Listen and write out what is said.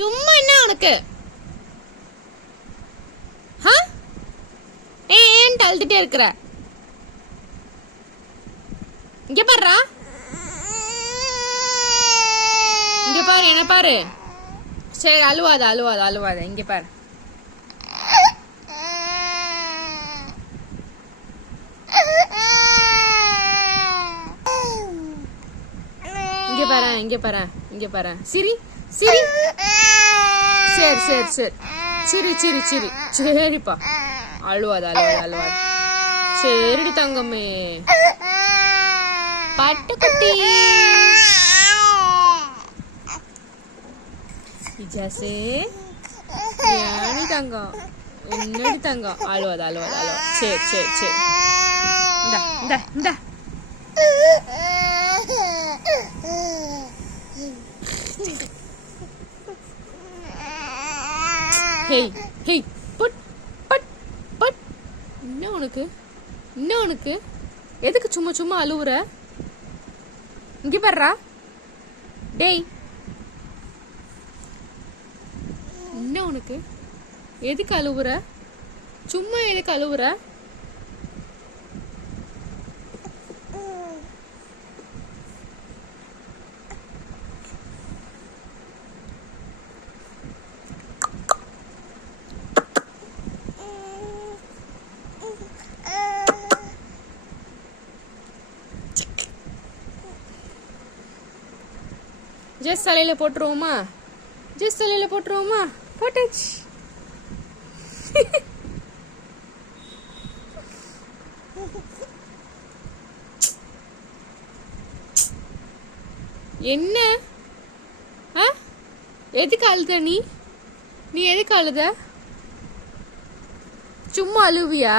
சும்மா என்ன உனக்கு? ஏன் அழுதுட்டே இருக்கிற? இங்க பாருடா, இங்க பாரு, என்ன பாரு. சரி, அழுவாத அழுவாத அழுவாத. இங்க பாரு, இங்க பாரு, இங்க பாரு, இங்க பாரு. சிரி சிரி. சரி சரி சரி, சிரி சிரி சிரி. சரிப்பா, அழுவாத அழுவாத அழுவாத. சரிடி தங்கமே, பட்டுக்குட்டி. இஜாசே, ஏனி தங்கம், என்னடி தங்கம், அழுவாத அழுவாத அழுவாத. சரி சரி சரி, இந்தா இந்தா இந்தா. Hey hey, but but but. என்ன உனக்கு, என்ன உனக்கு? எதுக்கு சும்மா சும்மா அழுவுற? இங்க பாருடா, டேய். என்ன உனக்கு? எதுக்கு அழுவுற? சும்மா எதுக்கு அழுவுற? ஜெஸ் தலையில போட்டுருவோமா? ஜெஸ் தலையில போட்டுருவோமா? போட்டாச்சு. என்ன? எதுக்கு அழுத நீ? நீ எதுக்கு அழுத? சும்மா அழுவியா?